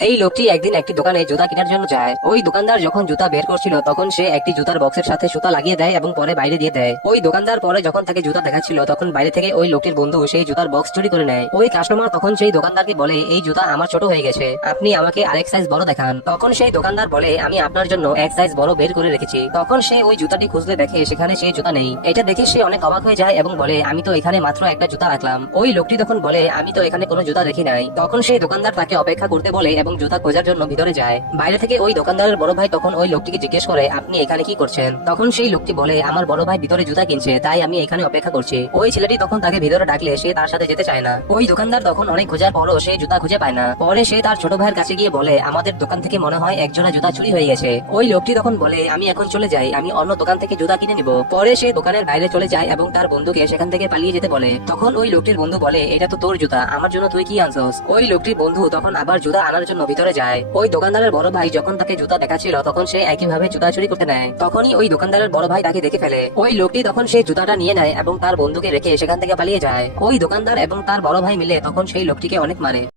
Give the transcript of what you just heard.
এই লোকটি একদিন একটি দোকানে জুতা কেনার জন্য যায়। ওই দোকানদার যখন জুতা বের করছিল তখন সে একটি জুতার বক্সের সাথে সুতা লাগিয়ে দেয় এবং পরে বাইরে দিয়ে দেয়। ওই দোকানদার পরে যখন তাকে জুতা দেখাচ্ছিল তখন বাইরে থেকে ওই লোকটির বন্ধু সেই জুতার বক্স চুরি করে নেয়। ওই কাস্টমার তখন সেই দোকানদারকে বলে, এই জুতা আমার ছোট হয়ে গেছে, আপনি আমাকে আরেক সাইজ বড় দেখান। তখন সেই দোকানদার বলে, আমি আপনার জন্য এক সাইজ বড় বের করে রেখেছি। তখন সে ওই জুতাটি খুঁজলে দেখে সেখানে সেই জুতা নেই। এটা দেখে সে অনেক অবাক হয়ে যায় এবং বলে, আমি তো এখানে মাত্র একটা জুতা রাখলাম। ওই লোকটি তখন বলে, আমি তো এখানে কোনো জুতা দেখি নাই। তখন সেই দোকানদার তাকে অপেক্ষা করতে বলে এবং জুতা খোঁজার জন্য ভিতরে যায়। বাইরে থেকে ওই দোকানদারের বড় ভাই তখন ওই লোকটিকে জিজ্ঞেস করে, আপনি এখানে কি করছেন? তখন সেই লোকটি বলে, আমার বড় ভাই ভিতরে জুতা কিনছে, তাই আমি এখানে অপেক্ষা করছি। ওই ছেলেটি তখন তাকে ভিতরে ডাকলে সে তার সাথে যেতে চায় না। ওই দোকানদার তখন অনেক খোঁজার পরও সে জুতা খুঁজে পায় না। পরে সে তার ছোট ভাইয়ের কাছে গিয়ে বলে, আমাদের দোকান থেকে মনে হয় একজোড়া জুতা চুরি হয়ে গেছে। ওই লোকটি তখন বলে, আমি এখন চলে যাই, আমি অন্য দোকান থেকে জুতা কিনে নিব। পরে সে দোকানের বাইরে চলে যায় এবং তার বন্ধুকে সেখান থেকে পালিয়ে যেতে বলে। তখন ওই লোকটির বন্ধু বলে, এটা তো তোর জুতা, আমার জন্য তুই কি আনছস? ওই লোকটির বন্ধু তখন আবার জুতা আনার জন্য ভিতরে যায়। ওই দোকানদারের বড় ভাই যখন তাকে জুতা দেখাচ্ছিল তখন সে একইভাবে জুতা চুরি করতে নেয়। তখনই ওই দোকানদারের বড় ভাই তাকে দেখে ফেলে। ওই লোকটি তখন সেই জুতাটা নিয়ে নেয় এবং তার বন্ধুকে রেখে সেখান থেকে পালিয়ে যায়। ওই দোকানদার এবং তার বড় ভাই মিলে তখন সেই লোকটিকে অনেক মারে।